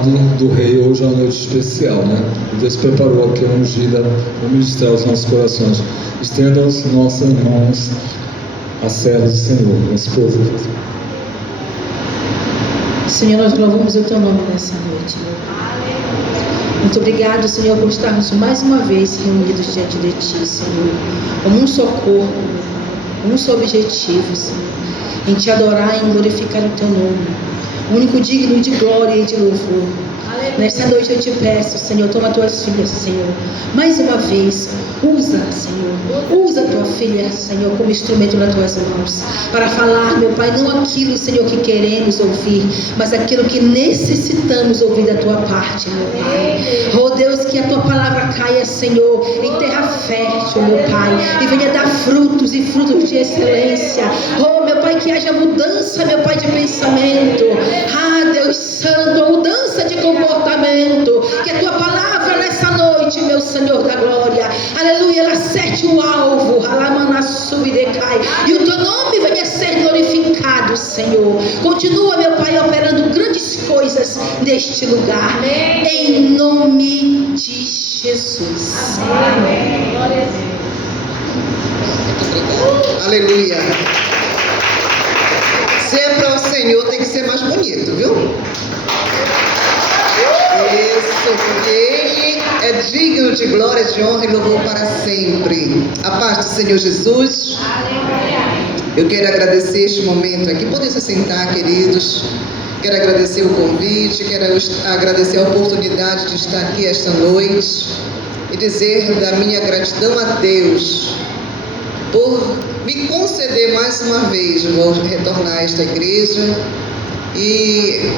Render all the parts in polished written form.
do Rei hoje é uma noite especial, né? Deus preparou aqui a ungida para ministrar os nossos corações. Estenda as nossas mãos a servos do Senhor, minha esposa. Senhor, nós louvamos o Teu nome nessa noite, meu Pai. Muito obrigado, Senhor, por estarmos mais uma vez reunidos diante de Ti, Senhor, como um só corpo, um só objetivo, Senhor, em Te adorar e em glorificar o Teu nome, único digno de glória e de louvor. Nessa noite eu te peço, Senhor, toma tuas filhas, Senhor, mais uma vez, usa, Senhor, usa tua filha, Senhor, como instrumento nas tuas mãos, para falar, meu Pai, não aquilo, Senhor, que queremos ouvir, mas aquilo que necessitamos ouvir da tua parte, meu Pai. Oh Deus, que a tua palavra caia, Senhor, em terra fértil, meu Pai, e venha dar frutos e frutos de excelência. Oh, meu Pai, que haja mudança, meu Pai, de pensamento. Ah, Deus Santo, mudança de comportamento, que a tua palavra nessa noite, meu Senhor da glória, aleluia, ela acerte o alvo, e o teu nome venha ser glorificado, Senhor. Continua, meu Pai, operando grandes coisas neste lugar, em nome de Jesus. Amém. Aleluia. Se é para o Senhor, tem que ser mais bonito, viu? Isso, porque Ele é digno de glória, de honra e louvor para sempre. A paz do Senhor Jesus. Eu quero agradecer este momento aqui. Podem se sentar, queridos. Quero agradecer o convite, quero agradecer a oportunidade de estar aqui esta noite e dizer da minha gratidão a Deus por me conceder mais uma vez, vou retornar a esta igreja e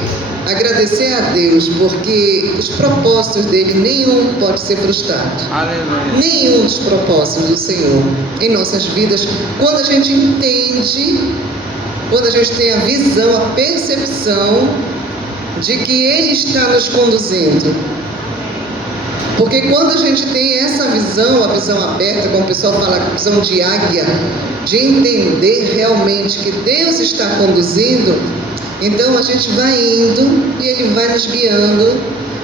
agradecer a Deus, porque os propósitos dele, nenhum pode ser frustrado. Aleluia. Nenhum dos propósitos do Senhor em nossas vidas, quando a gente entende, quando a gente tem a visão, a percepção de que Ele está nos conduzindo. Porque quando a gente tem essa visão, a visão aberta, como o pessoal fala, a visão de águia, de entender realmente que Deus está conduzindo, então a gente vai indo e Ele vai nos guiando,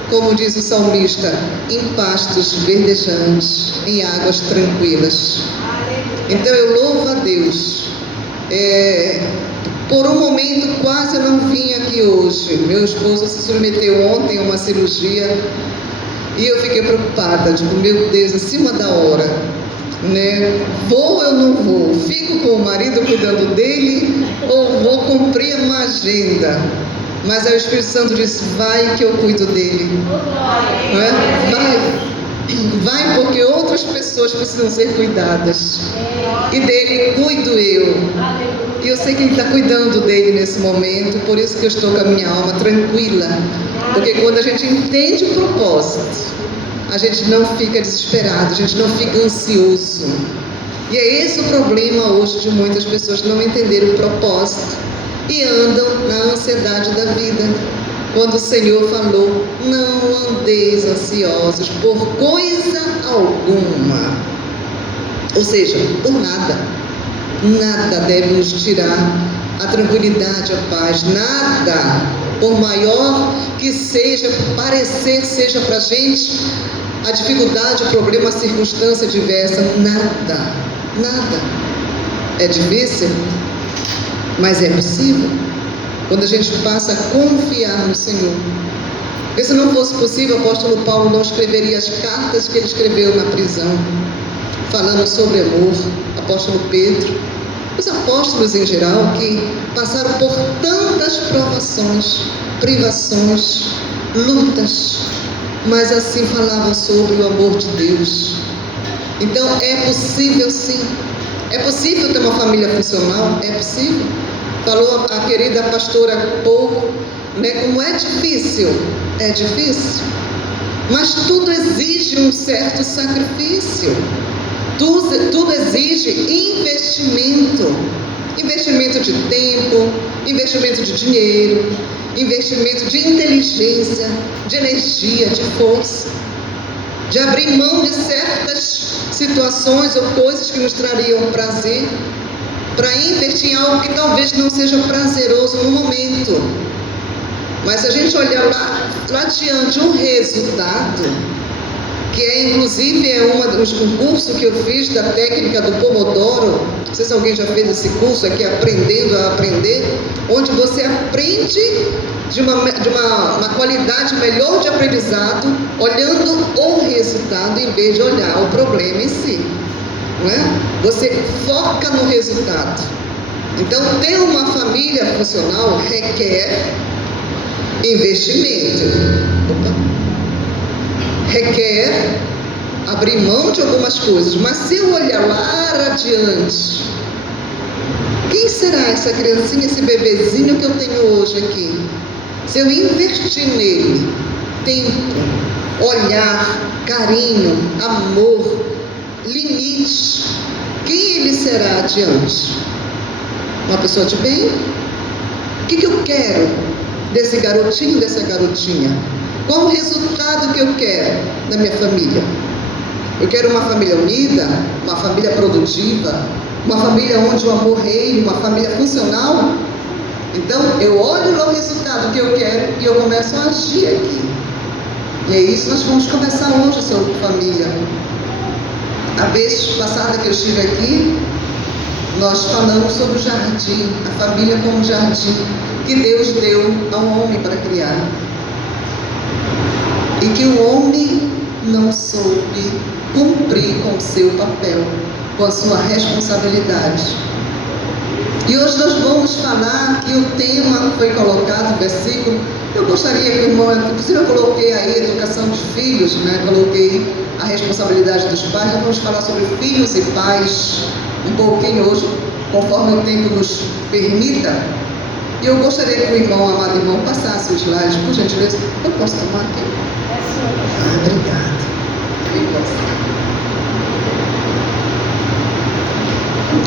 como diz o salmista, em pastos verdejantes, em águas tranquilas. Então eu louvo a Deus. Por um momento quase eu não vim aqui hoje. Meu esposo se submeteu ontem a uma cirurgia e eu fiquei preocupada, tipo, meu Deus, acima da hora, né? Vou ou eu não vou? Fico com o marido cuidando dele ou vou cumprir uma agenda? Mas aí o Espírito Santo disse, vai que eu cuido dele, não é? Vai porque outras pessoas precisam ser cuidadas e dele cuido eu. E eu sei que Ele está cuidando dele nesse momento, por isso que eu estou com a minha alma tranquila, porque quando a gente entende o propósito, a gente não fica desesperado, a gente não fica ansioso. E é esse o problema hoje de muitas pessoas, não entenderem o propósito e andam na ansiedade da vida. Quando o Senhor falou, não andeis ansiosos por coisa alguma. Ou seja, por nada. Nada deve nos tirar a tranquilidade, a paz. Nada, por maior que seja, parecer seja para a gente, a dificuldade, o problema, a circunstância diversa. Nada, nada. É difícil, mas é possível. Quando a gente passa a confiar no Senhor. Porque se não fosse possível, o apóstolo Paulo não escreveria as cartas que ele escreveu na prisão, falando sobre amor. Apóstolo Pedro, os apóstolos em geral que passaram por tantas provações, privações, lutas, mas assim falavam sobre o amor de Deus. Então é possível sim. É possível ter uma família funcional? É possível. Falou a querida pastora há pouco, né, como é difícil. É difícil, mas tudo exige um certo sacrifício. Tudo exige investimento. Investimento de tempo, investimento de dinheiro, investimento de inteligência, de energia, de força, de abrir mão de certas situações ou coisas que nos trariam prazer, para investir em algo que talvez não seja prazeroso no momento. Mas se a gente olhar lá adiante um resultado, que é inclusive um dos concursos que eu fiz da técnica do Pomodoro, não sei se alguém já fez esse curso aqui, Aprendendo a Aprender, onde você aprende de uma qualidade melhor de aprendizado, olhando o resultado em vez de olhar o problema em si, não é? Você foca no resultado. Então, ter uma família funcional requer investimento. Requer abrir mão de algumas coisas, mas se eu olhar lá adiante, quem será essa criancinha, esse bebezinho que eu tenho hoje aqui? Se eu investir nele tempo, olhar, carinho, amor, limite, quem ele será adiante? Uma pessoa de bem? O que eu quero desse garotinho, dessa garotinha? Qual o resultado que eu quero da minha família? Eu quero uma família unida, uma família produtiva, uma família onde o amor reine, uma família funcional. Então, eu olho lá o resultado que eu quero e eu começo a agir aqui. E é isso que nós vamos conversar hoje sobre família. A vez passada que eu estive aqui, nós falamos sobre o jardim, a família como jardim que Deus deu ao homem para criar. E que o homem não soube cumprir com o seu papel, com a sua responsabilidade. E hoje nós vamos falar que o tema foi colocado, o versículo, eu gostaria que o irmão, inclusive eu coloquei aí educação de filhos, né? Coloquei a responsabilidade dos pais. Nós vamos falar sobre filhos e pais um pouquinho hoje, conforme o tempo nos permita. E eu gostaria que o irmão, amado irmão, passasse os slides, por gentileza. Eu posso tomar aqui? Obrigada.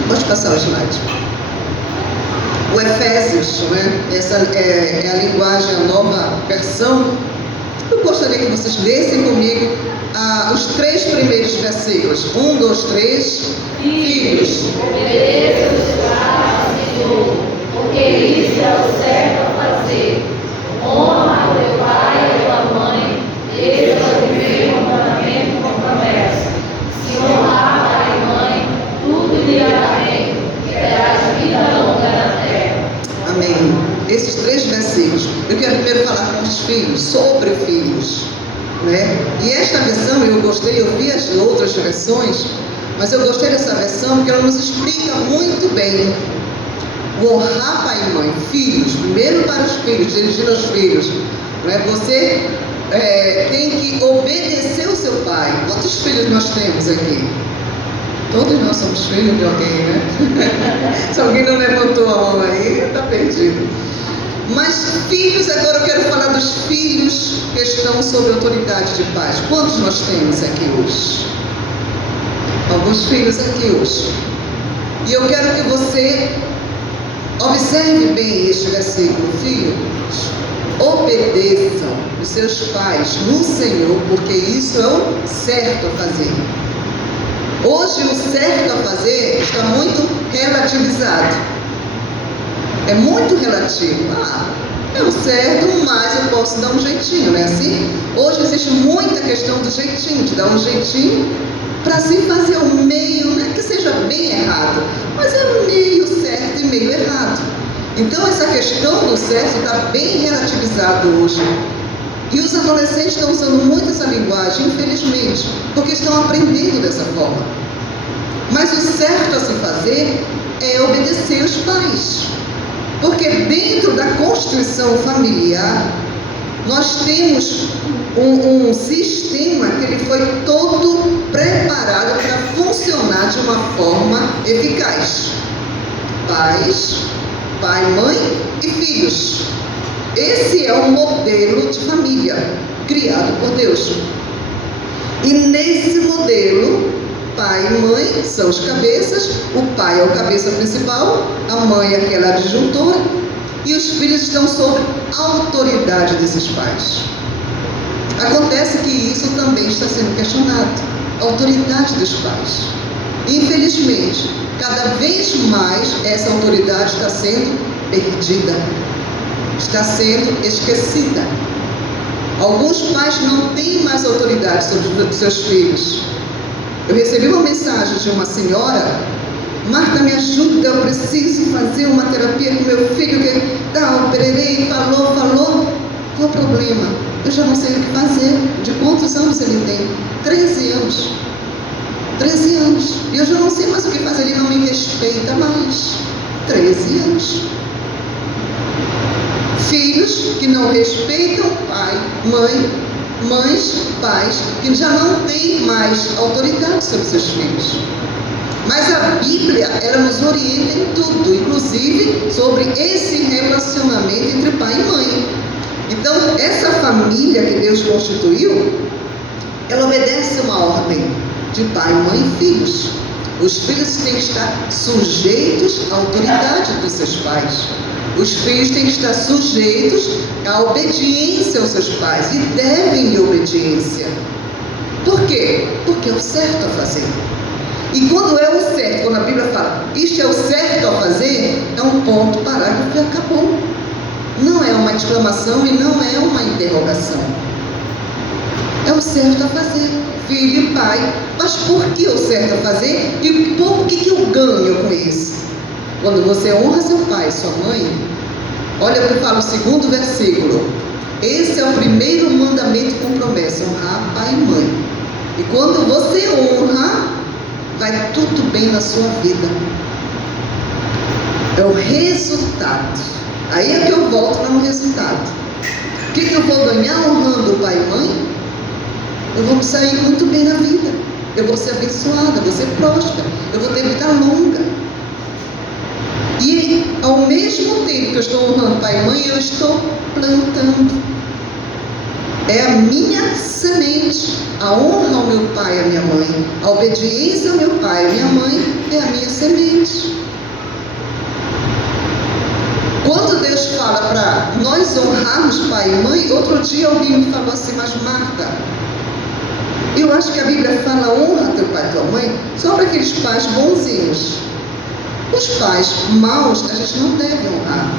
Pode passar o slide. O Efésios, né? Essa é a linguagem, a nova versão. Eu gostaria que vocês lessem comigo os 3 primeiros versículos. 1, 2, 3. Filhos, obedeça os pais ao Senhor, porque isso é o certo a fazer. Honra o teu pai e a tua mãe. Esse é o primeiro mandamento com promessa. Se honrar pai e mãe, tudo lhe irá bem, e terás vida longa na terra. Amém. Esses 3 versículos. Eu quero primeiro falar com os filhos, sobre filhos, né? E esta versão eu gostei, eu vi as outras versões, mas eu gostei dessa versão porque ela nos explica muito bem o honrar pai e mãe, filhos, primeiro para os filhos, dirigindo aos filhos, né? Você tem que obedecer o seu pai. Quantos filhos nós temos aqui? Todos nós somos filhos de alguém, né? Se alguém não levantou a mão aí, está perdido. Mas filhos, agora eu quero falar dos filhos que estão sob autoridade de pais. Quantos nós temos aqui hoje? Alguns filhos aqui hoje. E eu quero que você observe bem este versículo. Filhos, obedeçam os seus pais no Senhor, porque isso é o certo a fazer. Hoje o certo a fazer está muito relativizado. É muito relativo. É o certo, mas eu posso dar um jeitinho, não é assim? Hoje existe muita questão do jeitinho, de dar um jeitinho para se fazer o meio, não é que seja bem errado, mas é o meio certo e meio errado. Então essa questão do certo está bem relativizado hoje. E os adolescentes estão usando muito essa linguagem, infelizmente, porque estão aprendendo dessa forma. Mas o certo a se fazer é obedecer os pais. Porque dentro da constituição familiar, nós temos um sistema que ele foi todo preparado para funcionar de uma forma eficaz. Pais, pai, mãe e filhos. Esse é o modelo de família criado por Deus. E nesse modelo, pai e mãe são os cabeças, o pai é o cabeça principal, a mãe é aquela adjuntora, e os filhos estão sob a autoridade desses pais. Acontece que isso também está sendo questionado, a autoridade dos pais. Infelizmente, cada vez mais essa autoridade está sendo perdida. está sendo esquecida. Alguns pais não têm mais autoridade sobre os seus filhos. Eu recebi uma mensagem de uma senhora: Marta, me ajuda, eu preciso fazer uma terapia com meu filho que tá, operei, falou. Qual o problema? Eu já não sei o que fazer. De quantos anos ele tem? 13 anos. 13 anos. E eu já não sei mais o que fazer, ele não me respeita mais. 13 anos. Filhos que não respeitam pai, mãe, mães, pais, que já não têm mais autoridade sobre seus filhos. Mas a Bíblia, ela nos orienta em tudo, inclusive sobre esse relacionamento entre pai e mãe. Então, essa família que Deus constituiu, ela obedece uma ordem de pai, mãe e filhos. Os filhos têm que estar sujeitos à autoridade dos seus pais. Os filhos têm que estar sujeitos à obediência aos seus pais e devem de obediência. Por quê? Porque é o certo a fazer. E quando é o certo, quando a Bíblia fala, isto é o certo a fazer, é um ponto, parágrafo e acabou. Não é uma exclamação e não é uma interrogação. É o certo a fazer, filho e pai. Mas por que o certo a fazer? E por que eu ganho com isso? Quando você honra seu pai e sua mãe, olha o que fala o segundo versículo. Esse é o primeiro mandamento com promessa: honrar pai e mãe. E quando você honra, vai tudo bem na sua vida. É o resultado. Aí é que eu volto para um resultado. O que eu vou ganhar honrando o pai e mãe? Eu vou sair muito bem na vida. Eu vou ser abençoada, vou ser próspera. Eu vou ter vida longa. E ao mesmo tempo que eu estou honrando pai e mãe, eu estou plantando. É a minha semente. A honra ao meu pai e à minha mãe, a obediência ao meu pai e à minha mãe é a minha semente. Quando Deus fala para nós honrarmos pai e mãe, outro dia alguém me falou assim: mas Marta, eu acho que a Bíblia fala honra teu pai e tua mãe só para aqueles pais bonzinhos. Os pais maus a gente não deve honrar,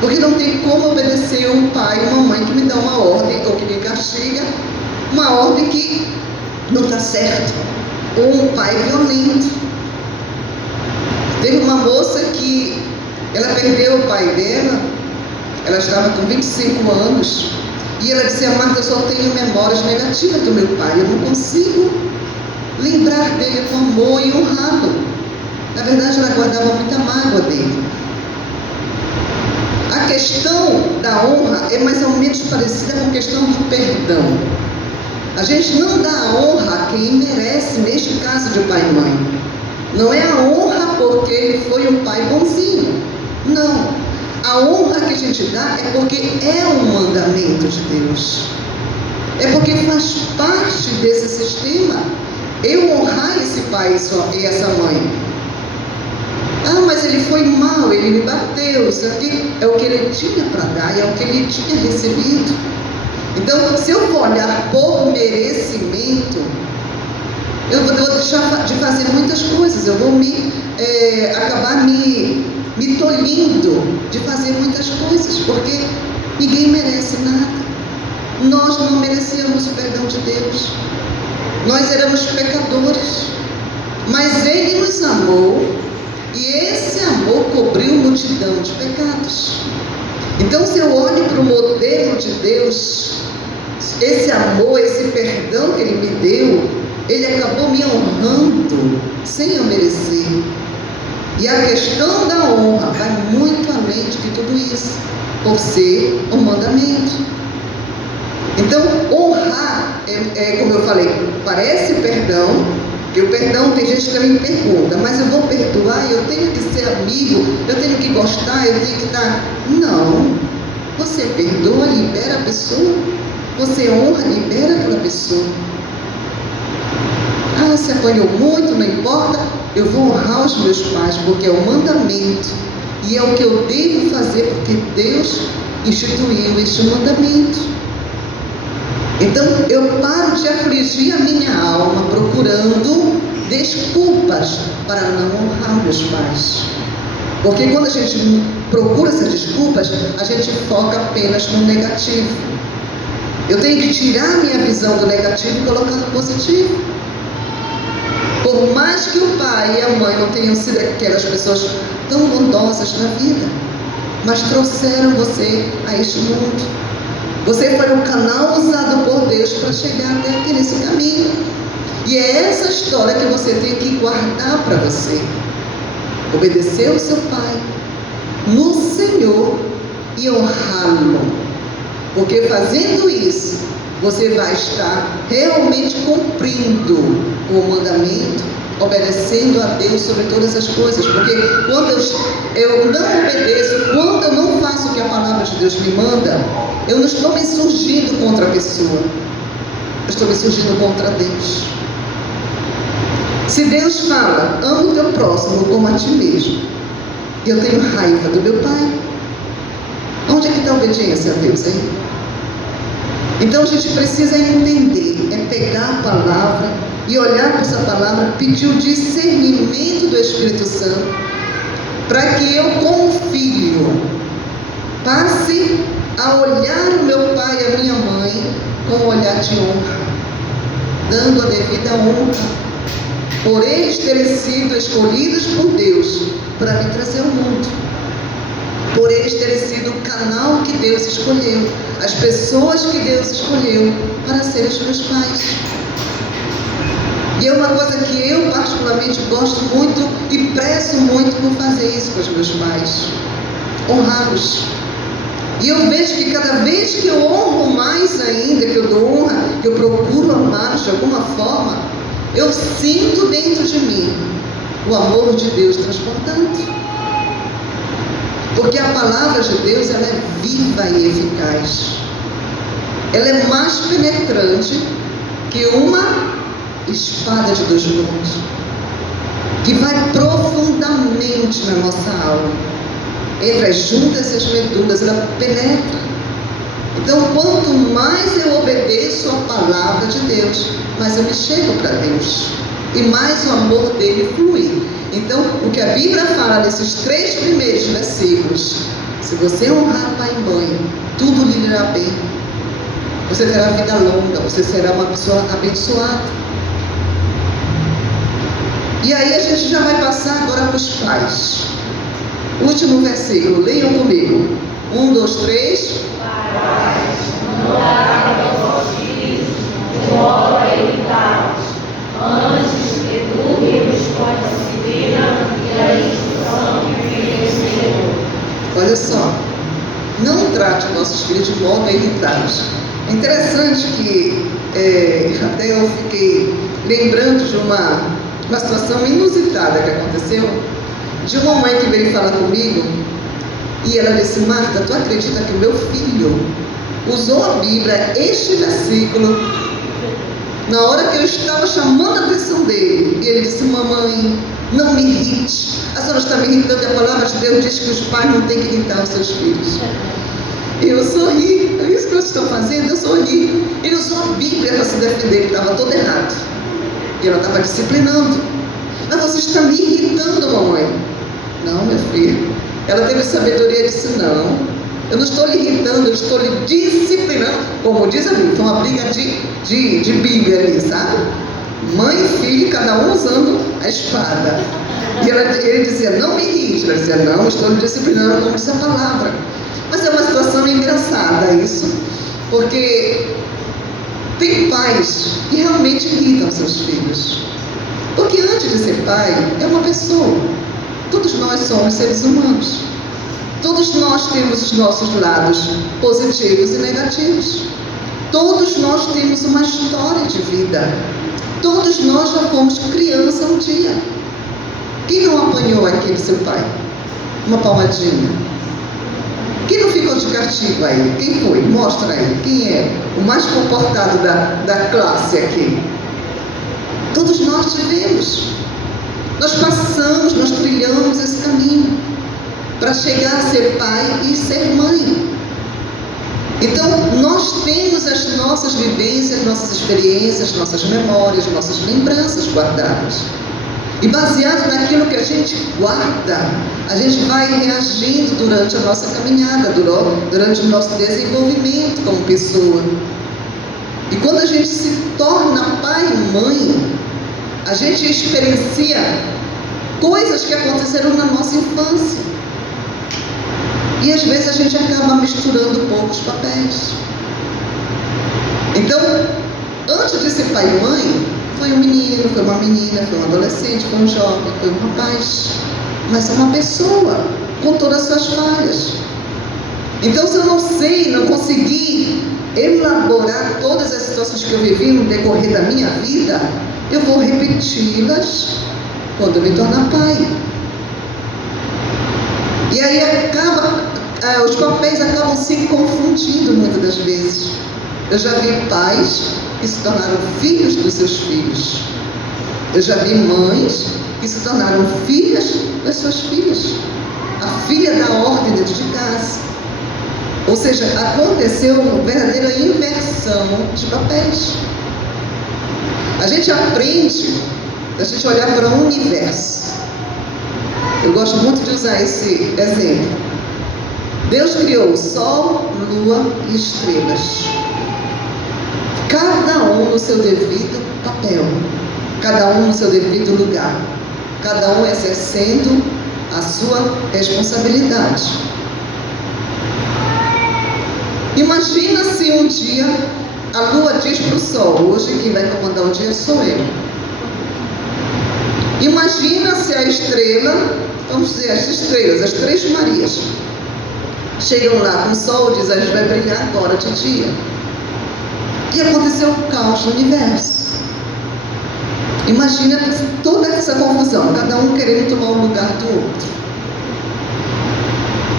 porque não tem como obedecer um pai e uma mãe que me dá uma ordem ou que me castiga, uma ordem que não está certo, ou um pai violento. Teve uma moça que ela perdeu o pai dela, ela estava com 25 anos, e ela dizia: Marta, eu só tenho memórias negativas do meu pai, eu não consigo lembrar dele com amor e honrá-lo. Na verdade, ela guardava muita mágoa dele. A questão da honra é mais ou menos parecida com a questão do perdão. A gente não dá a honra a quem merece, neste caso de pai e mãe. Não é a honra porque ele foi um pai bonzinho. Não. A honra que a gente dá é porque é um mandamento de Deus. É porque faz parte desse sistema eu honrar esse pai e essa mãe. Ah, mas ele foi mal, ele me bateu. Isso aqui é o que ele tinha para dar, é o que ele tinha recebido. Então, se eu for olhar por merecimento, eu vou deixar de fazer muitas coisas. Eu vou acabar me tolhindo de fazer muitas coisas, porque ninguém merece nada. Nós não merecíamos o perdão de Deus. Nós éramos pecadores, mas Ele nos amou e esse amor cobriu multidão de pecados. Então, se eu olho para o modelo de Deus, esse amor, esse perdão que Ele me deu, Ele acabou me honrando sem eu merecer. E a questão da honra vai muito além de tudo isso, por ser um mandamento. Então, honrar, como eu falei, parece perdão, que o perdão, tem gente que também pergunta, mas eu vou perdoar, eu tenho que ser amigo, eu tenho que gostar, eu tenho que estar... Não, você perdoa, libera a pessoa, você honra, libera aquela pessoa. Ah, se apanhou muito, não importa, eu vou honrar os meus pais, porque é um mandamento, e é o que eu devo fazer, porque Deus instituiu este mandamento. Então, eu paro de afligir a minha alma procurando desculpas para não honrar meus pais. Porque quando a gente procura essas desculpas, a gente foca apenas no negativo. Eu tenho que tirar a minha visão do negativo e colocar no positivo. Por mais que o pai e a mãe não tenham sido aquelas pessoas tão bondosas na vida, mas trouxeram você a este mundo. Você foi um canal usado por Deus para chegar até aqui nesse caminho. E é essa história que você tem que guardar para você. Obedecer ao seu pai no Senhor e honrá-lo. Porque fazendo isso, você vai estar realmente cumprindo o mandamento, obedecendo a Deus sobre todas as coisas. Porque quando eu não obedeço, quando eu não faço o que a palavra de Deus me manda, eu não estou me insurgindo contra a pessoa, eu estou me insurgindo contra Deus. Se Deus fala, ama o teu próximo como a ti mesmo, e eu tenho raiva do meu pai, onde é que está a obediência a Deus, hein? Então a gente precisa entender, é pegar a palavra e olhar para essa palavra, pedir o discernimento do Espírito Santo, para que eu, como filho, passe a olhar o meu pai e a minha mãe com um olhar de honra, dando a devida honra, por eles terem sido escolhidos por Deus para me trazer ao mundo, por eles terem sido o canal que Deus escolheu, as pessoas que Deus escolheu para serem os meus pais. E é uma coisa que eu particularmente gosto muito e prezo muito por fazer isso com os meus pais, honrá-los. E eu vejo que cada vez que eu honro mais ainda, que eu dou honra, que eu procuro amá-los de alguma forma, eu sinto dentro de mim o amor de Deus transbordando. Porque a palavra de Deus, ela é viva e eficaz. Ela é mais penetrante que uma espada de 2 gumes, que vai profundamente na nossa alma, entre as juntas e as medulas, ela penetra. Então, quanto mais eu obedeço a palavra de Deus, mais eu me chego para Deus, e mais o amor dele flui. Então, o que a Bíblia fala nesses 3 primeiros versículos: se você honrar pai e mãe, tudo lhe irá bem, você terá vida longa, você será uma pessoa abençoada. E aí a gente já vai passar agora para os pais. Último versículo, leiam comigo. 1, 2, 3. Pais, não dá aos vossos filhos de modo a irritá-los, antes eduque-os com a disciplina e a instrução que vem do Senhor. Olha só, não trate vossos filhos de modo a irritá-los. É interessante que até eu fiquei lembrando de uma situação inusitada que aconteceu, de uma mãe que veio falar comigo, e ela disse: Marta, tu acredita que o meu filho usou a Bíblia, este versículo, na hora que eu estava chamando a atenção dele, e ele disse: mamãe, não me irrite, a senhora está me irritando, e a palavra de Deus diz que os pais não têm que irritar os seus filhos. E eu sorri, é isso que eles estão fazendo, eu sorri. Ele usou a Bíblia para se defender, que estava todo errado, e ela estava disciplinando. Mas você está me irritando, mamãe. Não, minha filha. Ela teve sabedoria e disse: não, eu não estou lhe irritando, eu estou lhe disciplinando. Como diz a Bíblia, foi uma briga de Bíblia ali, sabe? Mãe e filho, cada um usando a espada. E ele dizia: não me irrite. Ela dizia: não, eu estou lhe disciplinando, como diz a palavra. Mas é uma situação engraçada isso, porque tem pais que realmente irritam seus filhos. Porque antes de ser pai, é uma pessoa. Todos nós somos seres humanos. Todos nós temos os nossos lados positivos e negativos. Todos nós temos uma história de vida. Todos nós já fomos criança um dia. Quem não apanhou aquele seu pai? Uma palmadinha. Quem não ficou de castigo aí? Quem foi? Mostra aí. Quem é o mais comportado da classe aqui? Todos nós tivemos. Nós passamos, nós trilhamos esse caminho para chegar a ser pai e ser mãe. Então, nós temos as nossas vivências, nossas experiências, nossas memórias, nossas lembranças guardadas. E baseado naquilo que a gente guarda, a gente vai reagindo durante a nossa caminhada, durante o nosso desenvolvimento como pessoa. E quando a gente se torna pai e mãe, a gente experiencia coisas que aconteceram na nossa infância. E às vezes a gente acaba misturando um pouco os papéis. Então, antes de ser pai e mãe, foi um menino, foi uma menina, foi um adolescente, foi um jovem, foi um rapaz. Mas é uma pessoa com todas as suas falhas. Então, se eu não sei, não consegui elaborar todas as situações que eu vivi no decorrer da minha vida, eu vou repeti-las quando eu me tornar pai. E aí os papéis acabam se confundindo muitas das vezes. Eu já vi pais que se tornaram filhos dos seus filhos. Eu já vi mães que se tornaram filhas das suas filhas. A filha da ordem dentro de casa. Ou seja, aconteceu uma verdadeira inversão de papéis. A gente aprende a gente olhar para o universo. Eu gosto muito de usar esse exemplo. Deus criou o sol, lua e estrelas. Cada um no seu devido papel. Cada um no seu devido lugar. Cada um exercendo a sua responsabilidade. Imagina se um dia a lua diz para o sol: hoje quem vai comandar o dia sou eu. Imagina se a estrela, vamos dizer, as estrelas, as três Marias, chegam lá com o sol e dizem: a gente vai brilhar agora de dia. E aconteceu um caos no universo. Imagina toda essa confusão, cada um querendo tomar o lugar do outro.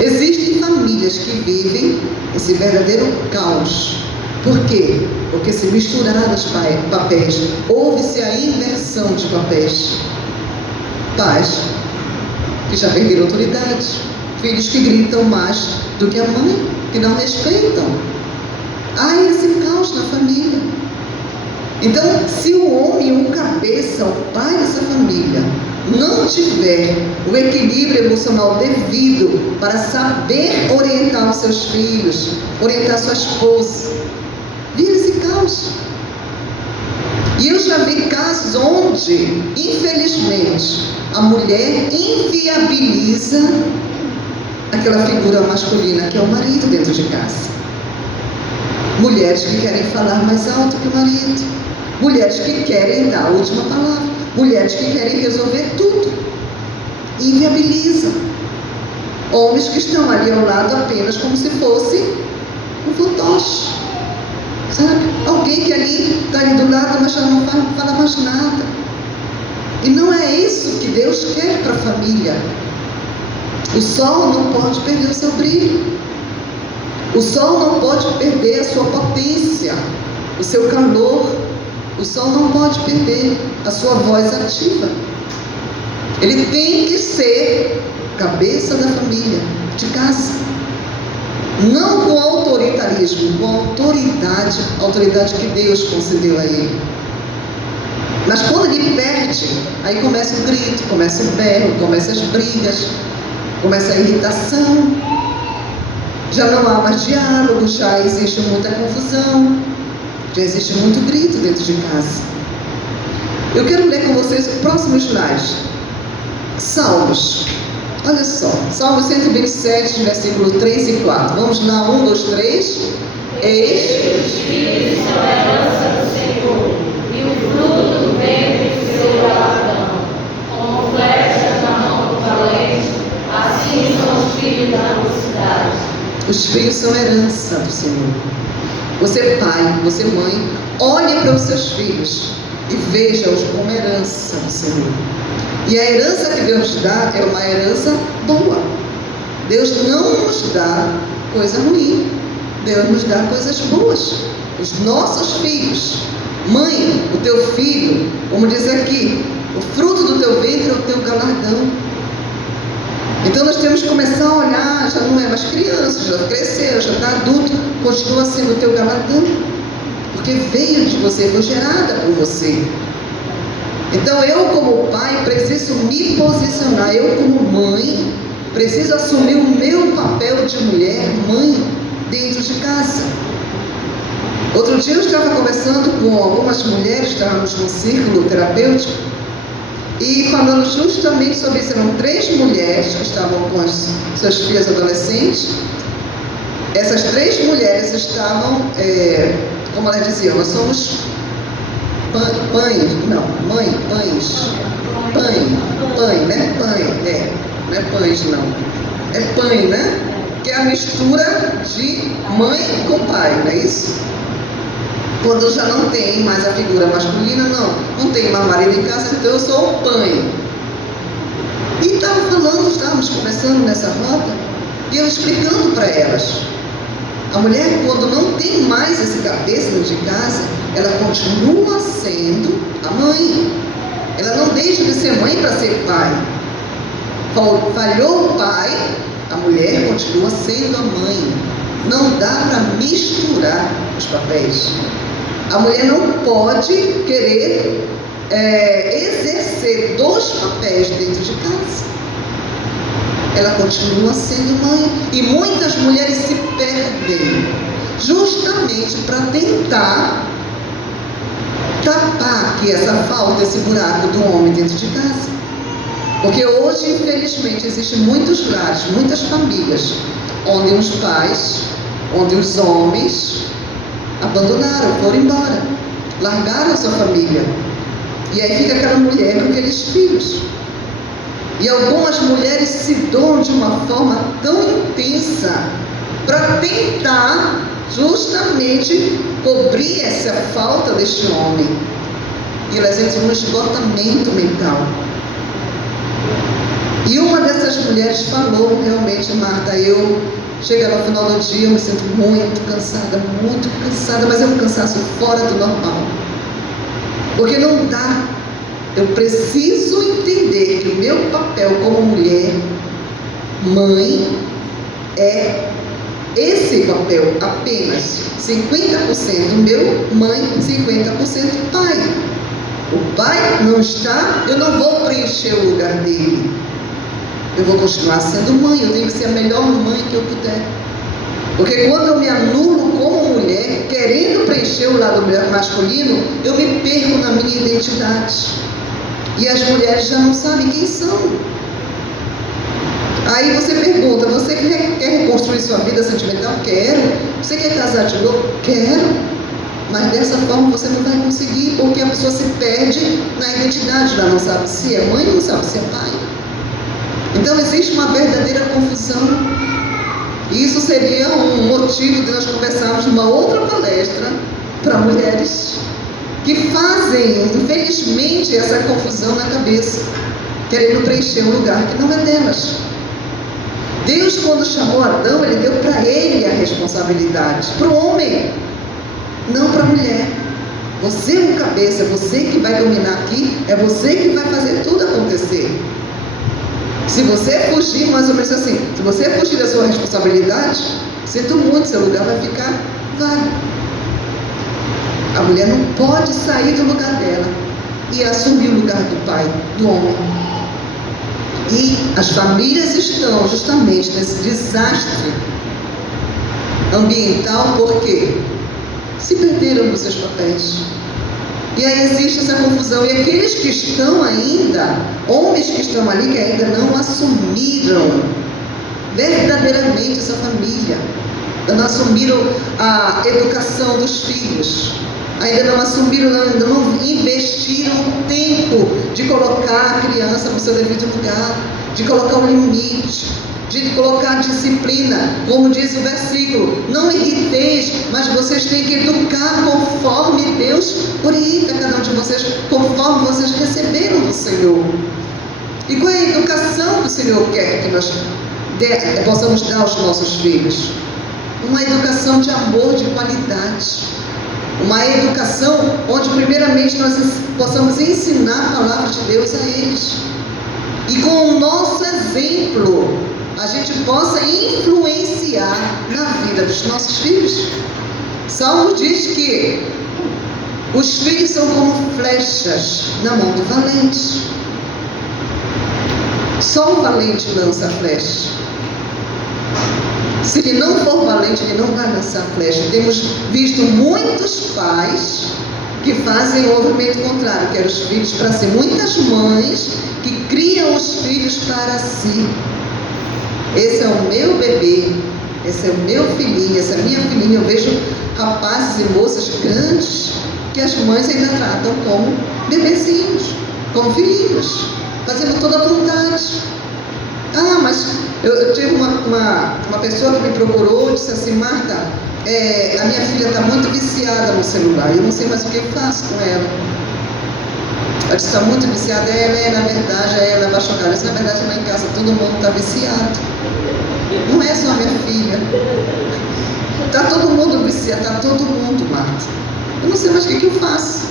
Existem famílias que vivem esse verdadeiro caos. Por quê? Porque se misturaram os papéis. Houve-se a inversão de papéis. Pais que já perderam autoridade. Filhos que gritam mais do que a mãe, que não respeitam. Há esse caos na família. Então, se o homem, o cabeça, o pai dessa família, não tiver o equilíbrio emocional devido para saber orientar os seus filhos, orientar sua esposa, vira esse caos. E eu já vi casos onde, infelizmente, a mulher inviabiliza aquela figura masculina que é o marido dentro de casa. Mulheres que querem falar mais alto que o marido. Mulheres que querem dar a última palavra. Mulheres que querem resolver tudo. Inviabiliza. Homens que estão ali ao lado apenas como se fosse um fantoche. Sabe? Alguém que está ali do lado, mas já não fala mais nada. E não é isso que Deus quer para a família. O sol não pode perder o seu brilho. O sol não pode perder a sua potência, o seu calor. O sol não pode perder a sua voz ativa. Ele tem que ser cabeça da família, de casa. Não com autoritarismo, com a autoridade que Deus concedeu a ele. Mas quando ele perde, aí começa o grito, começa o berro, começa as brigas, começa a irritação. Já não há mais diálogo, já existe muita confusão, já existe muito grito dentro de casa. Eu quero ler com vocês o próximo slide. Salmos. Olha só, Salmo 127, versículo 3 e 4. Vamos lá, 1, 2, 3. Eis os filhos são a herança do Senhor, e o fruto do ventre do seu galardão. Como flechas na mão do valente, assim são os filhos da mocidade. Os filhos são herança do Senhor. Você pai, você mãe, olhe para os seus filhos e veja-os como herança do Senhor. E a herança que Deus nos dá é uma herança boa. Deus não nos dá coisa ruim. Deus nos dá coisas boas. Os nossos filhos. Mãe, o teu filho, como diz aqui, o fruto do teu ventre é o teu galardão. Então nós temos que começar a olhar, já não é mais criança, já cresceu, já está adulto, continua sendo o teu galardão. Porque veio de você, foi gerada por você. Então eu como pai preciso me posicionar, eu como mãe preciso assumir o meu papel de mulher, mãe, dentro de casa. Outro dia eu estava conversando com algumas mulheres, estávamos num círculo terapêutico, e falando justamente sobre isso. Eram 3 mulheres que estavam com as suas filhas adolescentes. Essas 3 mulheres estavam, como elas diziam, nós somos pães, né? Não é pães, não. É pãe, né? Que é a mistura de mãe com pai, não é isso? Quando já não tem mais a figura masculina, não tem mais marido em casa, então eu sou o pai. E estávamos conversando nessa roda, e eu explicando para elas. A mulher, quando não tem mais esse cabeça dentro de casa, ela continua sendo a mãe. Ela não deixa de ser mãe para ser pai. Falhou o pai, a mulher continua sendo a mãe. Não dá para misturar os papéis. A mulher não pode querer exercer 2 papéis dentro de casa. Ela continua sendo mãe. E muitas mulheres se perdem justamente para tentar tapar aqui essa falta, esse buraco do homem dentro de casa. Porque hoje, infelizmente, existem muitos lares, muitas famílias, onde os pais, onde os homens abandonaram, foram embora, largaram a sua família. E aí fica aquela mulher com aqueles filhos. E algumas mulheres se doam de uma forma tão intensa para tentar justamente cobrir essa falta deste homem. E elas entram num esgotamento mental. E uma dessas mulheres falou, realmente, Marta, eu chego no final do dia, eu me sinto muito cansada, mas é um cansaço fora do normal. Porque não dá. Eu preciso entender que o meu papel como mulher, mãe, é esse papel apenas. 50% meu, mãe, 50% pai. O pai não está, eu não vou preencher o lugar dele. Eu vou continuar sendo mãe, eu tenho que ser a melhor mãe que eu puder. Porque quando eu me anulo como mulher, querendo preencher o lado masculino, eu me perco na minha identidade. E as mulheres já não sabem quem são. Aí você pergunta, você quer reconstruir sua vida sentimental? Quero. Você quer casar de novo? Quero. Mas dessa forma você não vai conseguir, porque a pessoa se perde na identidade. Ela não sabe se é mãe, não sabe se é pai. Então existe uma verdadeira confusão. E isso seria um motivo de nós conversarmos numa outra palestra para mulheres que fazem, infelizmente, essa confusão na cabeça, querendo preencher um lugar que não é delas. Deus, quando chamou Adão, ele deu para ele a responsabilidade, para o homem, não para a mulher. Você é o cabeça, é você que vai dominar aqui, é você que vai fazer tudo acontecer. Se você fugir, mais ou menos assim, se você fugir da sua responsabilidade, sinto muito, seu lugar vai ficar vago. A mulher não pode sair do lugar dela e assumir o lugar do pai, do homem. E as famílias estão justamente nesse desastre ambiental porque se perderam nos seus papéis. E aí existe essa confusão. E aqueles que estão ainda, homens que estão ali, que ainda não assumiram verdadeiramente essa família, não assumiram a educação dos filhos, ainda não assumiram, ainda não investiram tempo de colocar a criança no seu devido lugar, de colocar um limite, de colocar disciplina, como diz o versículo, não irriteis, mas vocês têm que educar conforme Deus orienta cada um de vocês, conforme vocês receberam do Senhor. E qual é a educação que o Senhor quer que nós possamos dar aos nossos filhos? Uma educação de amor, de qualidade, uma educação onde primeiramente nós possamos ensinar a palavra de Deus a eles, e com o nosso exemplo a gente possa influenciar na vida dos nossos filhos. Salmo diz que Os filhos são como flechas na mão do valente. Só o valente lança a flecha. Se ele não for valente, ele não vai lançar a flecha. Temos visto muitos pais que fazem o movimento contrário, querem os filhos para si. Muitas mães que criam os filhos para si. Esse é o meu bebê, esse é o meu filhinho, essa é a minha filhinha. Eu vejo rapazes e moças grandes que as mães ainda tratam como bebezinhos, como filhinhos, fazendo toda a vontade. Ah, mas eu tive uma pessoa que me procurou e disse assim: Marta, a minha filha está muito viciada no celular, eu não sei mais o que eu faço com ela. Ela disse: está muito viciada. Na verdade, ela vai chocar. Na verdade, lá em casa todo mundo está viciado. Não é só a minha filha. Está todo mundo viciado, está todo mundo, Marta. Eu não sei mais o que eu faço.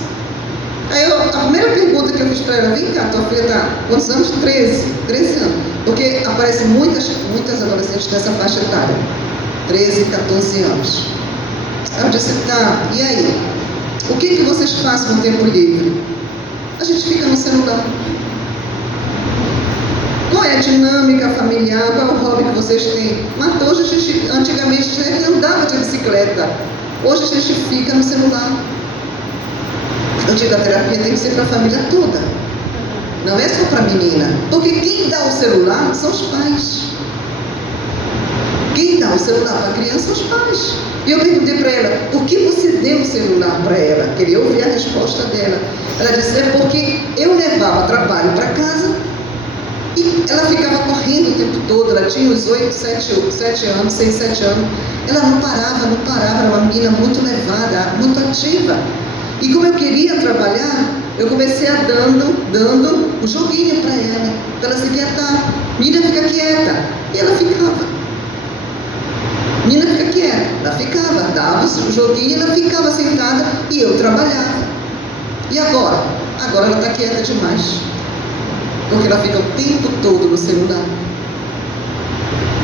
Aí a primeira pergunta que eu fiz para ela: vem cá, tua filha está quantos anos? 13 anos. Porque aparecem muitas adolescentes dessa faixa etária, 13, 14 anos. Aí eu disse: tá, e aí? O que vocês fazem no tempo livre? A gente fica no celular. Qual é a dinâmica familiar? Qual é o hobby que vocês têm? Mas hoje antigamente a gente andava de bicicleta. Hoje a gente fica no celular. Eu digo, a terapia tem que ser para a família toda. Não é só para a menina. Porque quem dá o celular são os pais. Quem dá o celular para a criança são os pais. E eu perguntei para ela: por que você deu o celular para ela? Queria ouvir a resposta dela. Ela disse: é porque eu levava trabalho para casa e ela ficava correndo o tempo todo. Ela tinha uns 7 anos, 6, 7 anos. Ela não parava. Era uma menina muito levada, muito ativa. E como eu queria trabalhar, eu comecei a dando um joguinho para ela se quietar. Menina, fica quieta. E ela ficava. Menina, fica quieta. Ela ficava, dava o joguinho, ela ficava sentada e eu trabalhava. E agora? Agora ela está quieta demais. Porque ela fica o tempo todo no celular.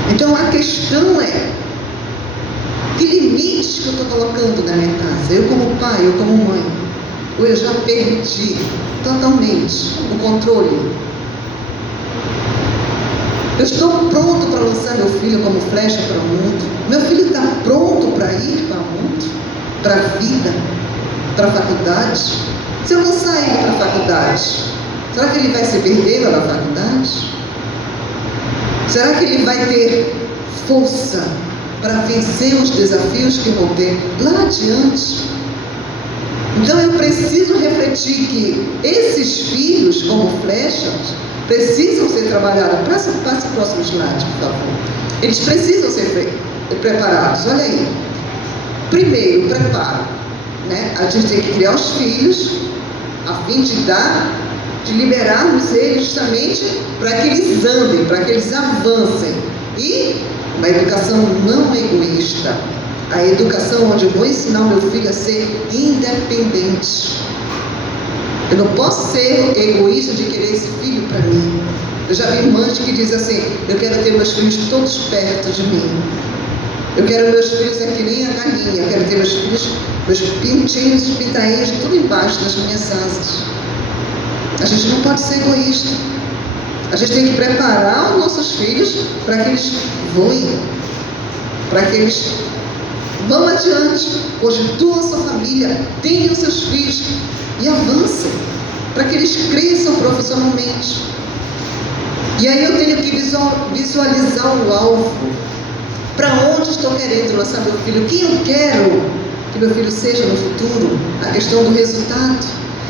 Então a questão é: que limites que eu estou colocando na minha casa? Eu como pai, eu como mãe. Ou eu já perdi totalmente o controle? Eu estou pronto para lançar meu filho como flecha para o mundo? Meu filho está pronto para ir para o mundo? Para a vida? Para a faculdade? Se eu lançar ele para a faculdade, será que ele vai se perder lá na faculdade? Será que ele vai ter força para vencer os desafios que vão ter lá adiante? Então eu preciso refletir que esses filhos, como flechas, precisam ser trabalhados. Passe o próximo slide, por favor. Eles precisam ser preparados. Olha aí. Primeiro, preparo. A gente tem que criar os filhos a fim de liberarmos eles justamente para que eles andem, para que eles avancem. E uma educação não egoísta. A educação onde eu vou ensinar o meu filho a ser independente. Eu não posso ser egoísta de querer esse filho para mim. Eu já vi mães que dizem assim: eu quero ter meus filhos todos perto de mim. Eu quero meus filhos que nem a galinha. Eu quero ter meus filhos, meus pintinhos, pintainhos, tudo embaixo das minhas asas. A gente não pode ser egoísta. A gente tem que preparar os nossos filhos para que eles voem, para que eles vão adiante, constituam a sua família, tenham seus filhos e avancem, para que eles cresçam profissionalmente. E aí eu tenho que visualizar o alvo, para onde estou querendo lançar meu filho, quem eu quero que meu filho seja no futuro, a questão do resultado.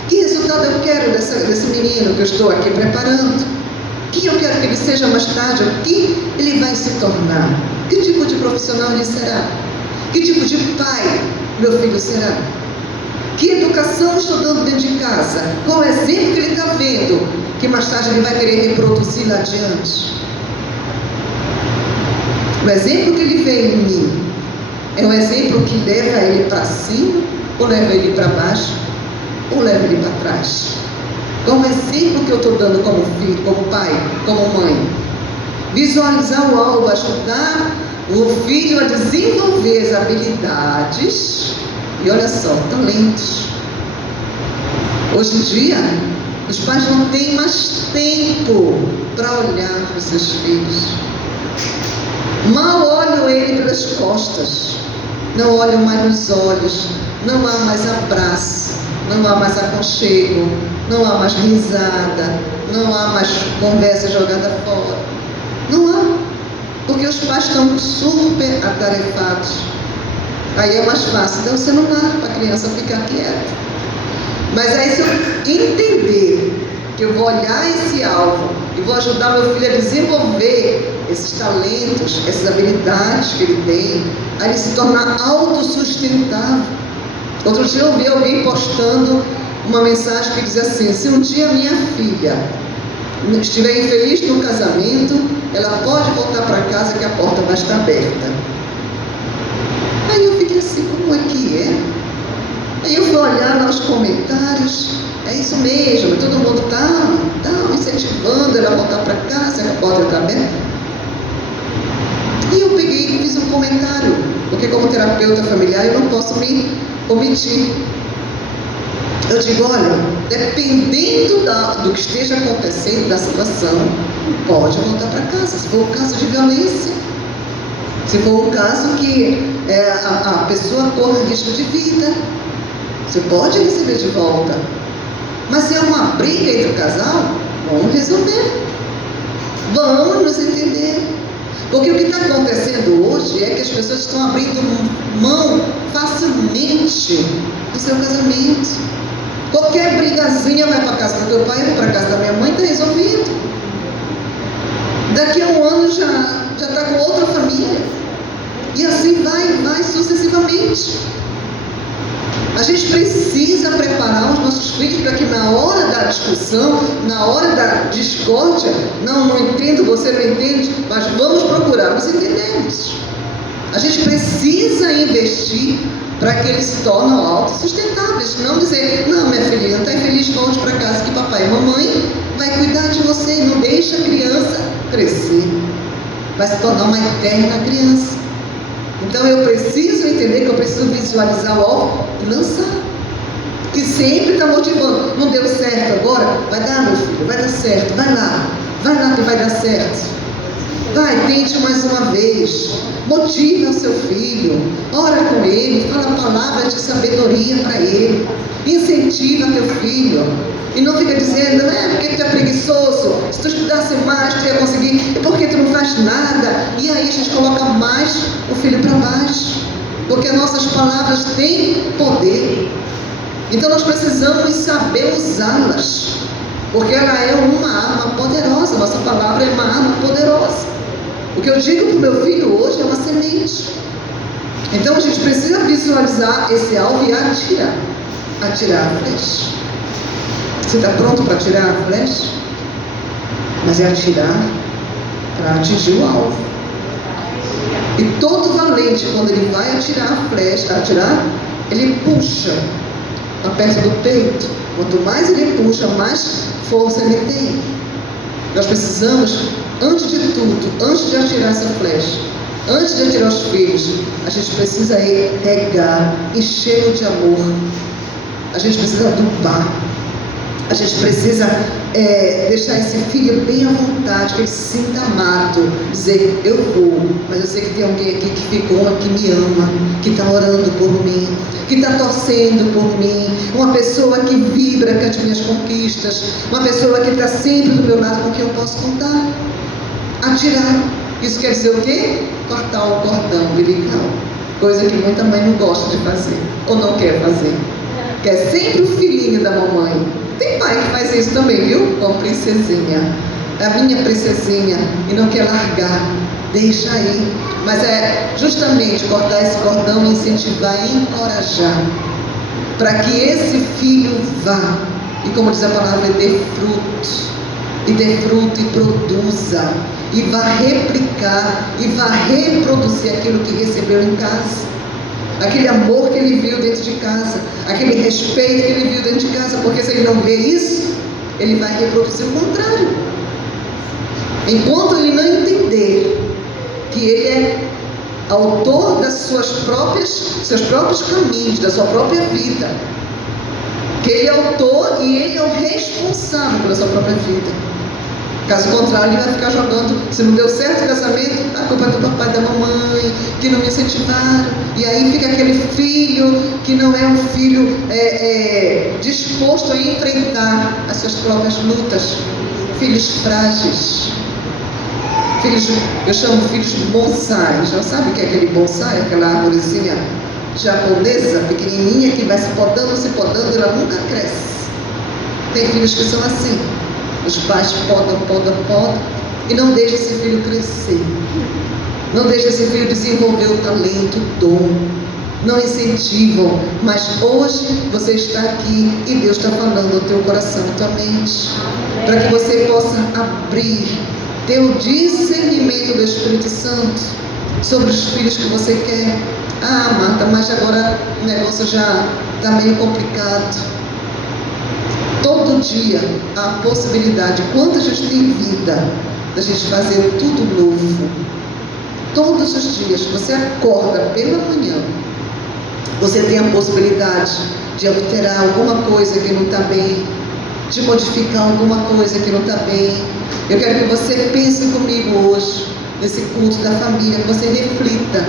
Que resultado eu quero desse menino que eu estou aqui preparando? Quem eu quero que ele seja mais tarde? O que ele vai se tornar? Que tipo de profissional ele será? Que tipo de pai meu filho será? Que educação estou dando dentro de casa? Qual o exemplo que ele está vendo que mais tarde ele vai querer reproduzir lá adiante? O exemplo que ele vê em mim é um exemplo que leva ele para cima ou leva ele para baixo? Ou leva ele para trás? Qual o exemplo que eu estou dando como filho, como pai, como mãe? Visualizar o alvo, ajudar o filho a desenvolver as habilidades e, olha só, talentos Hoje em dia, os pais não têm mais tempo para olhar para os seus filhos. Mal olham ele pelas costas, não olham mais nos olhos, não há mais abraço, não há mais aconchego, não há mais risada, não há mais conversa jogada fora. Não há, porque os pais estão super atarefados. Aí é mais fácil dar o celular para a criança ficar quieta. Mas aí, se eu entender que eu vou olhar esse alvo e vou ajudar meu filho a desenvolver esses talentos, essas habilidades que ele tem, a ele se tornar autossustentável. Outro dia eu vi alguém postando uma mensagem que dizia assim: se um dia minha filha estiver infeliz no casamento, ela pode voltar para casa que a porta vai estar aberta. Aí eu fiquei assim, como é que é? Aí eu fui olhar nos comentários, é isso mesmo, todo mundo está incentivando ela a voltar para casa, que a porta está aberta. E eu peguei e fiz um comentário, porque como terapeuta familiar eu não posso me omitir. Eu digo, olha, dependendo do que esteja acontecendo, da situação, pode voltar para casa, se for um caso de violência, se for um caso que a pessoa corra risco de vida, você pode receber de volta. Mas se é uma briga entre o casal, vamos resolver. Vamos nos entender. Porque o que está acontecendo hoje é que as pessoas estão abrindo mão facilmente do seu casamento. Qualquer brigazinha vai para casa do teu pai, vai para casa da minha mãe, está resolvido. Daqui a um ano já está com outra família. E assim vai sucessivamente. A gente precisa preparar os nossos filhos para que na hora da discussão, na hora da discórdia, não entendo, você não entende, mas vamos procurar nos entendermos. A gente precisa investir para que eles se tornem autossustentáveis. Não dizer, não, minha filha, não está infeliz, volte para casa que papai e mamãe vai cuidar de você. Não deixa a criança crescer. Vai se tornar uma eterna criança. Então eu preciso entender que eu preciso visualizar o alvo e lançar. E sempre está motivando. Não deu certo agora? Vai dar, meu filho, vai dar certo. Vai lá que vai dar certo. Vai, tente mais uma vez. Motive o seu filho. Ora com ele, fala palavras de sabedoria para ele. Incentiva teu filho. E não fica dizendo, porque tu é preguiçoso, se tu estudasse mais, tu ia conseguir, e porque tu não faz nada. E aí a gente coloca mais o filho para baixo, porque nossas palavras têm poder. Então nós precisamos saber usá-las, porque ela é uma arma poderosa. Nossa palavra é uma arma poderosa. O que eu digo para o meu filho hoje é uma semente. Então a gente precisa visualizar esse alvo e atirar a flecha. Você está pronto para atirar a flecha? Mas é atirar para atingir o alvo. E todo valente, quando ele vai atirar a flecha, ele puxa para perto do peito. Quanto mais ele puxa, mais força ele tem. Nós precisamos, antes de tudo, antes de atirar essa flecha, antes de atirar os filhos, a gente precisa regar, encher de amor. A gente precisa adubar. A gente precisa deixar esse filho bem à vontade, que ele se sinta amado, dizer, eu vou, mas eu sei que tem alguém aqui que ficou, que me ama, que está orando por mim, que está torcendo por mim, uma pessoa que vibra com as minhas conquistas, uma pessoa que está sempre do meu lado, com quem eu posso contar. Atirar. Isso quer dizer o quê? Cortar o cordão umbilical, coisa que muita mãe não gosta de fazer, ou não quer fazer. Quer sempre o filhinho da mamãe. Tem pai que faz isso também, viu? Com a princesinha. É a minha princesinha e não quer largar. Deixa aí. Mas é justamente cortar esse cordão, incentivar e encorajar. Para que esse filho vá. E como diz a palavra, dê fruto. E dê fruto e produza. E vá replicar. E vá reproduzir aquilo que recebeu em casa. Aquele amor que ele viu dentro de casa, aquele respeito que ele viu dentro de casa, porque se ele não vê isso, ele vai reproduzir o contrário. Enquanto ele não entender que ele é autor das seus próprios caminhos, da sua própria vida, que Ele é autor e Ele é o responsável pela sua própria vida. Caso contrário, ele vai ficar jogando, se não deu certo o casamento, a culpa é do papai e da mamãe, que não me incentivaram. E aí fica aquele filho que não é um filho disposto a enfrentar as suas próprias lutas. Filhos frágeis. Filhos, eu chamo filhos bonsai. Já sabe o que é aquele bonsai? Aquela árvorezinha japonesa, pequenininha, que vai se podando, e ela nunca cresce. Tem filhos que são assim. Os pais podam e não deixam esse filho crescer. Não deixam esse filho desenvolver o talento, o dom. Não incentivam. Mas hoje você está aqui e Deus está falando ao teu coração, à tua mente, para que você possa abrir, ter o discernimento do Espírito Santo sobre os filhos que você quer. Ah, Marta, mas agora o negócio já está meio complicado. Todo dia há a possibilidade, quando a gente tem vida, da gente fazer tudo novo. Todos os dias, você acorda pela manhã, você tem a possibilidade de alterar alguma coisa que não está bem, de modificar alguma coisa que não está bem. Eu quero que você pense comigo hoje, nesse culto da família, que você reflita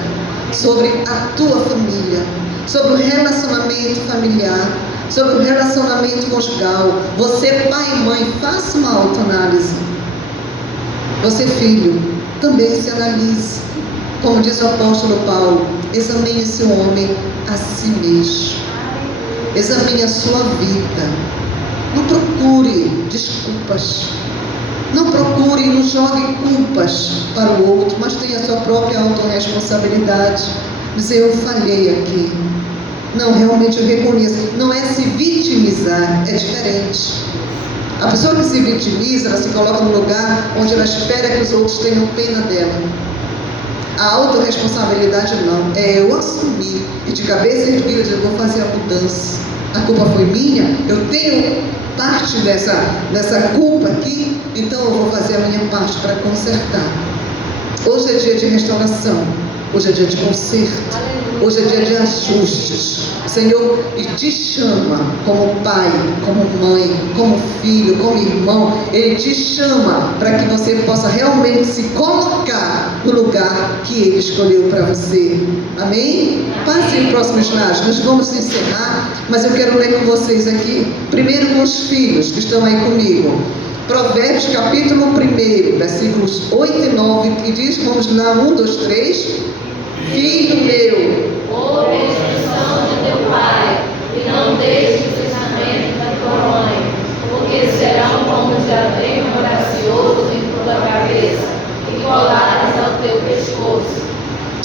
sobre a tua família, sobre o relacionamento familiar, sobre o relacionamento conjugal. Você, pai e mãe, faça uma autoanálise. Você, filho, também se analise. Como diz o apóstolo Paulo, examine seu homem a si mesmo. Examine a sua vida. Não procure desculpas. Não procure, não jogue culpas para o outro, mas tenha a sua própria autorresponsabilidade. Dizer, eu falhei aqui. Não, realmente eu reconheço. Não é se vitimizar, é diferente. A pessoa que se vitimiza, ela se coloca no lugar onde ela espera que os outros tenham pena dela. A autorresponsabilidade não. É eu assumir e de cabeça erguida eu vou fazer a mudança. A culpa foi minha, eu tenho parte dessa culpa aqui, então eu vou fazer a minha parte para consertar. Hoje é dia de restauração. Hoje é dia de conserto. Hoje é dia de ajustes. O Senhor te chama como pai, como mãe, como filho, como irmão. Ele te chama para que você possa realmente se colocar no lugar que Ele escolheu para você. Amém? Passe o próximo slide. Nós vamos encerrar, mas eu quero ler com vocês aqui. Primeiro com os filhos que estão aí comigo. Provérbios capítulo 1, versículos 8 e 9, que diz, vamos lá, 1, 2, 3. Filho meu, ouve a instrução de teu pai, e não deixes o ensinamento da tua mãe, porque serão como diadema gracioso em tua cabeça, e colares ao teu pescoço.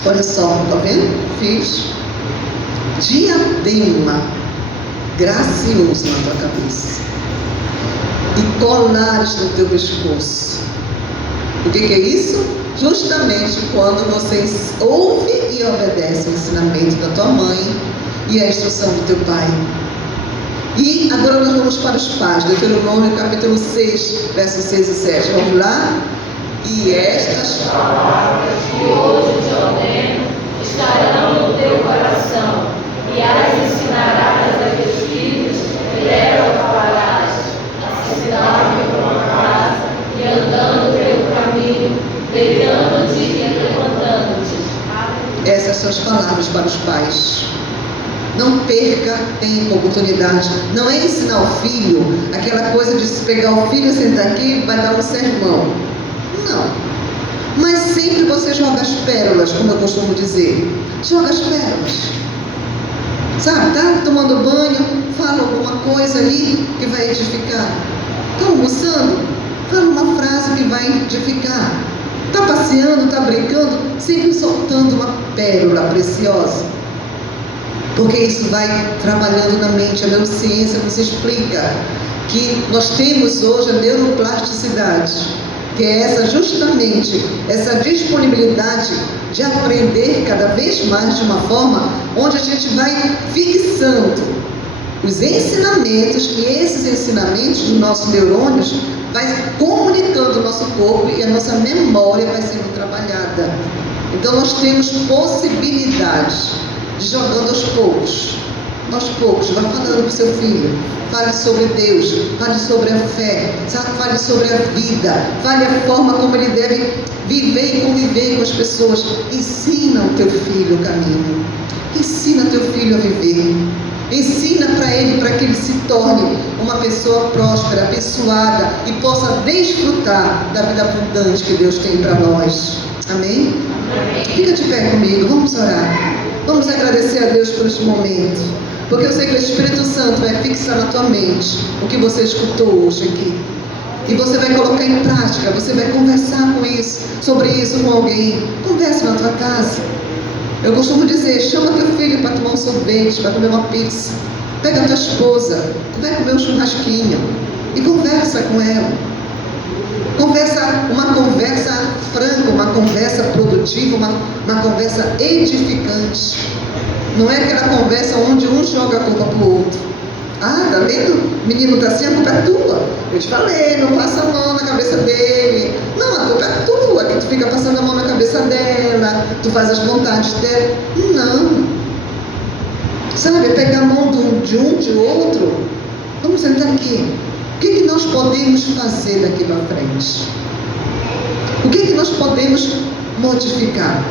Olha só, tá vendo? Fiz diadema gracioso na tua cabeça e colares no teu pescoço. O que é isso? Justamente quando você ouve e obedece o ensinamento da tua mãe e a instrução do teu pai. E agora nós vamos para os pais. Deuteronômio capítulo 6, versos 6 e 7. Vamos lá? E estas palavras que hoje te ordeno estarão no teu coração, e as ensinarás a teus filhos, e delas falarás, assinado em tua casa, e andando pelo caminho, deitando-te e levantando-te. Essas são as palavras para os pais. Não perca tempo, oportunidade. Não é ensinar o filho aquela coisa de se pegar o filho, sentar aqui e vai dar um sermão. Não. Mas sempre você joga as pérolas, como eu costumo dizer. Joga as pérolas. Sabe, tá tomando banho, fala alguma coisa ali que vai edificar. Tá almoçando, fala uma frase que vai edificar. Tá passeando, tá brincando, sempre soltando uma pérola preciosa. Porque isso vai trabalhando na mente. A neurociência nos explica que nós temos hoje a neuroplasticidade, que é justamente essa disponibilidade de aprender cada vez mais de uma forma onde a gente vai fixando os ensinamentos, e esses ensinamentos dos nossos neurônios vai comunicando o nosso corpo e a nossa memória vai sendo trabalhada. Então nós temos possibilidade de jogando aos poucos, vai falando para o seu filho, Fale sobre Deus, fale sobre a fé, fale sobre a vida, fale a forma como ele deve viver e conviver com as pessoas. Ensina o teu filho o caminho, ensina teu filho a viver, ensina para ele, para que ele se torne uma pessoa próspera, abençoada e possa desfrutar da vida abundante que Deus tem para nós. Amém? Fica de pé comigo, vamos orar. Vamos agradecer a Deus por este momento, porque eu sei que o Espírito Santo vai fixar na tua mente o que você escutou hoje aqui. E você vai colocar em prática, você vai conversar sobre isso com alguém. Converse na tua casa. Eu costumo dizer, chama teu filho para tomar um sorvete, para comer uma pizza. Pega a tua esposa, vai comer um churrasquinho e conversa com ela. Uma conversa franca, uma conversa produtiva, uma conversa edificante. Não é aquela conversa onde um joga a culpa para o outro. Ah, tá vendo? O menino está assim, a culpa é tua. Eu te falei, não passa a mão na cabeça dele. Não, a culpa é tua, que tu fica passando a mão na cabeça dela, tu faz as vontades dela. Não. Sabe, pegar a mão de outro. Vamos sentar aqui. O que nós podemos fazer daqui para frente? O que nós podemos modificar?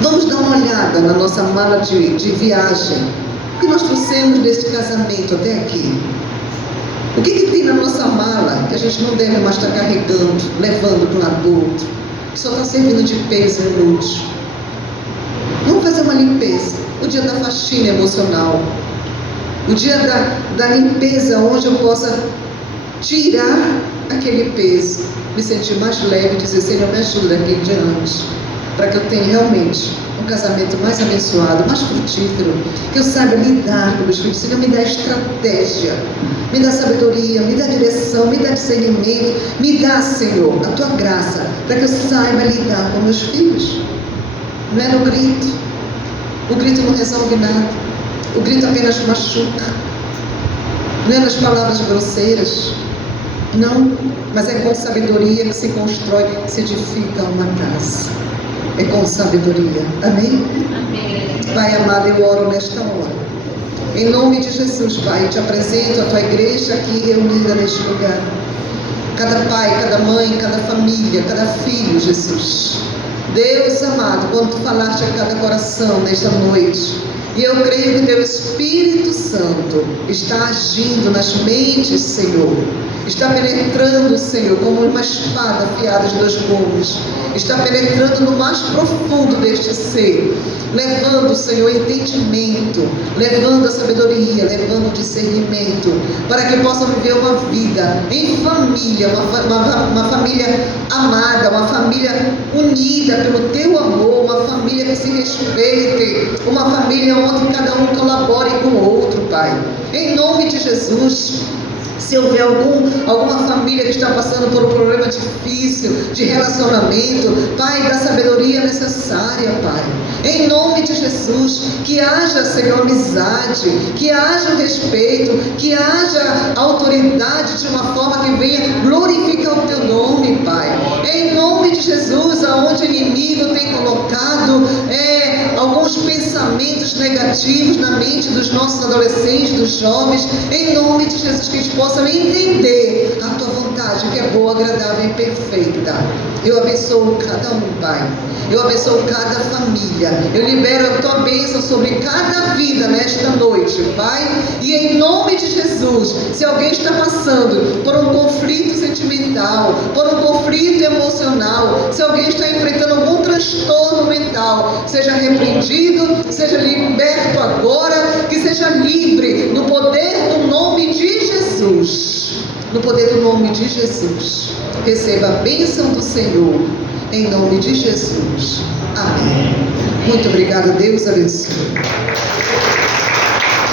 Vamos dar uma olhada na nossa mala de viagem. O que nós trouxemos desse casamento até aqui? O que tem na nossa mala que a gente não deve mais estar carregando, levando para um lado do outro? Que só está servindo de peso e luxo. Vamos fazer uma limpeza. O dia da faxina emocional. O dia da limpeza, onde eu possa tirar aquele peso, me sentir mais leve e dizer, Senhor, me ajuda daqui em diante, para que eu tenha realmente um casamento mais abençoado, mais frutífero, que eu saiba lidar com meus filhos. Senhor, me dá estratégia, me dá sabedoria, me dá direção, me dá discernimento, me dá, Senhor, a tua graça, para que eu saiba lidar com meus filhos. Não é no grito, o grito não resolve nada. O grito apenas machuca. Não é nas palavras grosseiras. Não, mas é com sabedoria que se constrói, se edifica uma casa. É com sabedoria. Amém? Amém. Pai amado, eu oro nesta hora. Em nome de Jesus, Pai, te apresento a tua igreja aqui reunida neste lugar. Cada pai, cada mãe, cada família, cada filho, Jesus. Deus amado, quando tu falaste a cada coração nesta noite, e eu creio que teu Espírito Santo está agindo nas mentes, Senhor. Está penetrando, Senhor, como uma espada afiada de 2 gumes. Está penetrando no mais profundo deste ser, levando, Senhor, entendimento, levando a sabedoria, levando o discernimento, para que possam viver uma vida em família, uma família amada, uma família unida pelo teu amor, uma família que se respeite, uma família onde cada um colabore com o outro, Pai. Em nome de Jesus. Se houver alguma família que está passando por um problema difícil de relacionamento, Pai, dá sabedoria necessária, Pai. Em nome de Jesus, que haja, Senhor, amizade, que haja respeito, que haja autoridade de uma forma que venha glorificar o teu nome, Pai. Em nome de Jesus, aonde o inimigo tem colocado alguns pensamentos negativos na mente dos nossos adolescentes, dos jovens, em nome de Jesus, que eles possam entender a tua vontade, que é boa, agradável e perfeita. Eu abençoo cada um, Pai. Eu abençoo cada família. Eu libero a tua bênção sobre cada vida nesta noite, Pai. E em nome de Jesus, se alguém está passando por um conflito sentimental, por um conflito emocional, se alguém está enfrentando algum transtorno mental, seja repreendido, seja liberto agora, que seja livre no poder do nome de Jesus. No poder do nome de Jesus. Receba a bênção do Senhor. Em nome de Jesus. Amém. Muito obrigada. Deus abençoe.